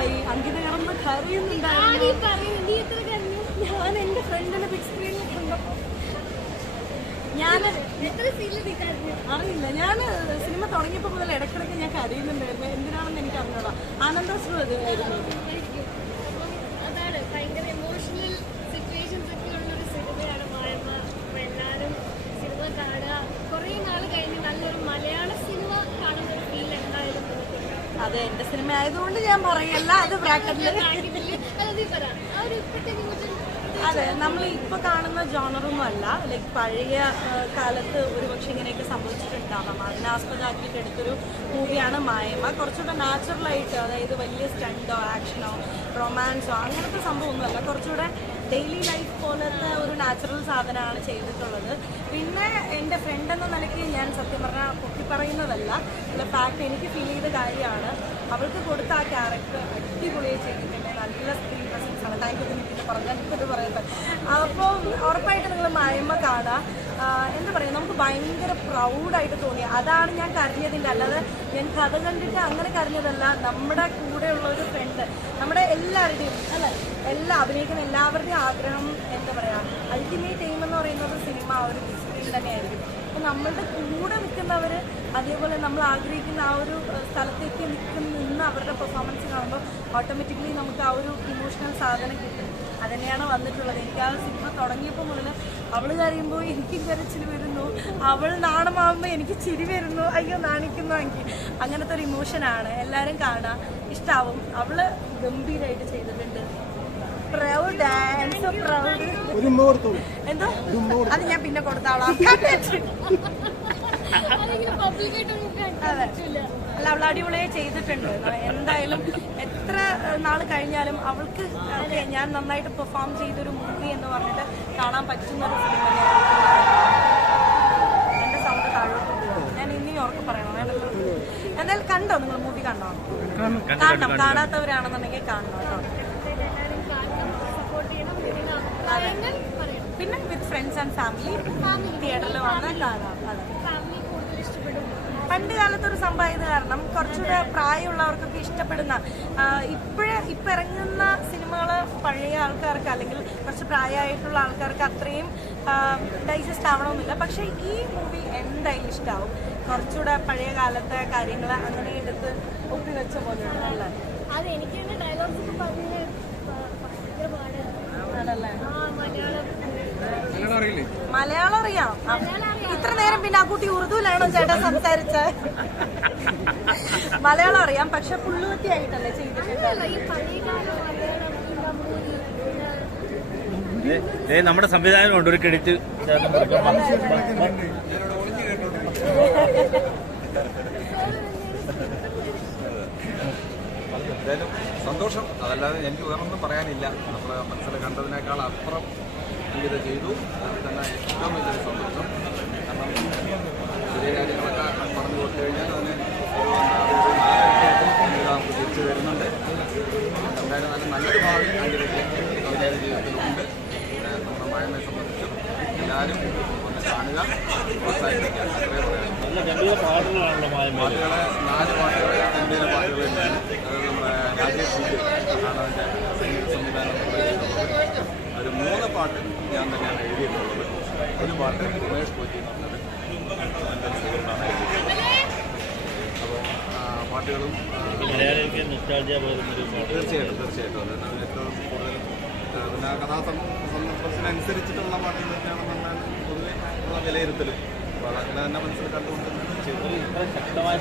എന്തായി അങ്കിത കിടന്ന് കരയുന്നുണ്ടായിരുന്നു. ഞാൻ എന്റെ ഫ്രണ്ടിനെ ബിഗ് സ്ക്രീനിൽ കണ്ടപ്പോ. ഞാൻ അറിയില്ല. ഞാൻ സിനിമ തുടങ്ങിയപ്പോൾ മുതൽ ഇടയ്ക്കിടയ്ക്ക് ഞാൻ കരയുന്നുണ്ടായിരുന്നു. എന്തിനാണെന്ന് എനിക്ക് അറിഞ്ഞോളാം ആനന്ദാശ്രു അത് ആയിരുന്നു ആയിരിക്കും. അപ്പം അതാണ് ഭയങ്കര എമോഷണൽ സിറ്റുവേഷൻസ് ഒക്കെ ഉള്ള ഒരു സിനിമയാണ് മായമ്മ അപ്പൊ എല്ലാവരും സിനിമ കാണുക കുറേ നാൾ കഴിഞ്ഞ് നല്ലൊരു മലയാള സിനിമ കാണുന്ന ഒരു ഫീൽ എന്തായാലും നമുക്കുണ്ട് അതെ എന്റെ സിനിമ ആയതുകൊണ്ട് ഞാൻ പറയല്ല അത് ബ്രാക്കറ്റിൽ അത് നമ്മൾ ഇപ്പൊ കാണുന്ന ജോണറൊന്നും അല്ല. ലൈക്ക് പഴയ കാലത്ത് ഒരുപക്ഷെ ഇങ്ങനെയൊക്കെ സംഭവിച്ചിട്ടുണ്ടാവാം. അതിനെ ആസ്പദമാക്കിയിട്ട് എടുത്തൊരു മൂവിയാണ് മായമ. കുറച്ചുകൂടെ നാച്ചുറലായിട്ട് അതായത് വലിയ സ്റ്റണ്ടോ ആക്ഷനോ റൊമാൻസോ അങ്ങനത്തെ സംഭവമൊന്നുമല്ല കുറച്ചുകൂടെ ഡെയിലി ലൈഫ് പോലത്തെ ഒരു നാച്ചുറൽ സാധനമാണ് ചെയ്തിട്ടുള്ളത്. പിന്നെ എന്റെ ഫ്രണ്ട് എന്ന നിലയ്ക്ക് ഞാൻ സത്യം പറഞ്ഞാൽ പൊക്കി പറയുന്നതല്ല അല്ല ഫാക്ട് എനിക്ക് ഫീൽ ചെയ്ത കാര്യമാണ്. അവൾക്ക് കൊടുത്ത ആ ക്യാരക്ടർ അടിപൊളിയായി ചെയ്തിട്ടുണ്ട്. നല്ല സ്ക്രീൻ പ്രസൻസ് ആണ്. താങ്ക് യു ഇത് പറയുന്നത്. അപ്പോൾ ഉറപ്പായിട്ട് നിങ്ങൾ കാണുക. എന്ന് എന്താ പറയുക നമുക്ക് ഭയങ്കര പ്രൗഡായിട്ട് തോന്നി. അതാണ് ഞാൻ കരഞ്ഞതിന്റെ അല്ലാതെ ഞാൻ കഥ കണ്ടിട്ട് അങ്ങനെ കരഞ്ഞതല്ല. നമ്മുടെ കൂടെയുള്ള ഒരു ഫ്രണ്ട് നമ്മുടെ എല്ലാവരുടെയും അല്ലേ? എല്ലാ അഭിനയിക്കുന്ന എല്ലാവരുടെയും ആഗ്രഹം എന്താ പറയുക അൾട്ടിമേറ്റ് എയിം എന്ന് പറയുന്നത് സിനിമ ഒരു സ്ക്രീൻ തന്നെയായിരിക്കും. അപ്പോൾ നമ്മളുടെ കൂടെ നിൽക്കുന്നവർ അതേപോലെ നമ്മൾ ആഗ്രഹിക്കുന്ന ആ ഒരു സ്ഥലത്തേക്ക് നിൽക്കുന്ന നിന്ന് അവരുടെ പെർഫോമൻസ് കാണുമ്പോൾ ഓട്ടോമാറ്റിക്കലി നമുക്ക് ആ ഒരു ഇമോഷണൽ സാധനം കിട്ടും. അതന്നെയാണ് വന്നിട്ടുള്ളത്. എനിക്ക് ആ സിനിമ തുടങ്ങിയപ്പോൾ മുതൽ അവൾ കരയുമ്പോൾ എനിക്ക് കരച്ചിൽ വരുന്നു. അവൾ നാണമാകുമ്പോൾ എനിക്ക് ചിരി വരുന്നു. അയ്യോ നാണിക്കുന്നു എനിക്ക് അങ്ങനത്തെ ഒരു ഇമോഷനാണ് എല്ലാവരും കാണുക ഇഷ്ടാവും. അവൾ ഗംഭീരമായിട്ട് ചെയ്തിട്ടുണ്ട് പ്രൗഡ് ആൻഡ് സോ പ്രൗഡ് ഒരു ഉമ്മ കൊടുത്തോളൂ എന്തോ? അത് ഞാൻ പിന്നെ കൊടുത്താളാം. അല്ല അവൾ അടിപൊളിയെ ചെയ്തിട്ടുണ്ട്. എന്തായാലും എത്ര നാൾ കഴിഞ്ഞാലും അവൾക്ക് ഞാൻ നന്നായിട്ട് പെർഫോം ചെയ്തൊരു മൂവി എന്ന് പറഞ്ഞിട്ട് കാണാൻ പറ്റുന്ന ഒരു സിനിമ എന്റെ സൗണ്ട് താഴോട്ട് പോകും ഞാൻ ഇനി ഓർക്ക് പറയണം. എന്തായാലും കണ്ടോ? നിങ്ങൾ മൂവി കണ്ടോ? കാണണം. കാണാത്തവരാണെന്നുണ്ടെങ്കിൽ കാണണം കേട്ടോ എല്ലാവരും കാണണം സപ്പോർട്ട് ചെയ്യണം ഇതിന് അഭിപ്രായങ്ങൾ പറയണം പിന്നെ വിത്ത് ഫ്രണ്ട്സ് ആൻഡ് ഫാമിലി തിയേറ്ററിൽ വന്ന് കാണാം. പണ്ട് കാലത്ത് ഒരു സംഭവം കാരണം കുറച്ചുകൂടെ പ്രായമുള്ളവർക്കൊക്കെ ഇഷ്ടപ്പെടുന്ന ഇപ്പോഴേ ഇപ്പം ഇറങ്ങുന്ന സിനിമകൾ പഴയ ആൾക്കാർക്ക് അല്ലെങ്കിൽ കുറച്ച് പ്രായമായിട്ടുള്ള ആൾക്കാർക്ക് അത്രയും ഡൈജസ്റ്റ് ആവണമെന്നില്ല. പക്ഷേ ഈ മൂവി എന്തായാലും ഇഷ്ടമാവും കുറച്ചുകൂടെ പഴയ കാലത്തെ കാര്യങ്ങൾ അങ്ങനെ എടുത്ത് ഒപ്പി വെച്ച പോലെയാണ് അല്ലേ അത് എനിക്ക് തന്നെ ഡയലോഗ്സ് ഒക്കെ പറഞ്ഞ് ഭയങ്കര പാടാണ് ആണല്ലേ ആ മലയാളം മലയാളം അറിയാം. ഇത്ര നേരം പിന്നെ ആ കുട്ടി ഉറുദുവിലാണോ ചേട്ടാ സംസാരിച്ച? മലയാളം അറിയാം പക്ഷെ പുള്ളുവത്തി ആയിട്ടല്ലേ ചെയ്തിട്ടുണ്ട് നമ്മുടെ സംവിധായകനുണ്ട് ഒരു ക്രെഡിറ്റ് എന്തായാലും സന്തോഷം. അതല്ലാതെ എനിക്ക് വേറൊന്നും പറയാനില്ല. നമ്മളെ മനസ്സിൽ കണ്ടതിനേക്കാൾ അപ്പുറം ഇത് ചെയ്തു. അതിൽ തന്നെ ഏറ്റവും വലിയൊരു സന്തോഷം. കാരണം ചെറിയ കാര്യങ്ങളൊക്കെ പറഞ്ഞു കൊടുത്തു കഴിഞ്ഞാൽ അതിന് നമുക്ക് തിരിച്ചു വരുന്നുണ്ട് എന്തായാലും നല്ല നല്ലൊരു ഭാവി അവരുടെ ജീവിതത്തിലുണ്ട് നമ്മുടെ മഴമയെ സംബന്ധിച്ചും എല്ലാവരും ഒന്ന് കാണുക പാട്ടുകളെ നാല് പാട്ടുകളെയാണ് ഇന്ത്യയിലെ പാട്ടുകളുണ്ട് അത് നമ്മുടെ രാജേഷ് ആണ് അതിന്റെ സംവിധാനം ഒരു മൂന്ന് പാട്ട് ഞാൻ തന്നെയാണ് എഴുതിയിട്ടുള്ളത്. ഒരു പാട്ട് ഉമേഷ് കോച്ചി എന്ന് പറഞ്ഞത് എന്റെ സുഹൃത്താണ് എഴുതിയിട്ടുള്ളത് അപ്പോൾ പാട്ടുകളും തീർച്ചയായിട്ടും തീർച്ചയായിട്ടും. അത് ഏറ്റവും കൂടുതൽ പിന്നെ ആ കഥാ സന്ദർഭത്തിനനുസരിച്ചിട്ടുള്ള പാട്ടുകൾ തന്നെയാണെന്നാണ് പൊതുവെ ഉള്ള വിലയിരുത്തൽ അപ്പോൾ അതങ്ങനെ തന്നെ മനസ്സിൽ കണ്ടുകൊണ്ട് ചെയ്തു ശക്തമായ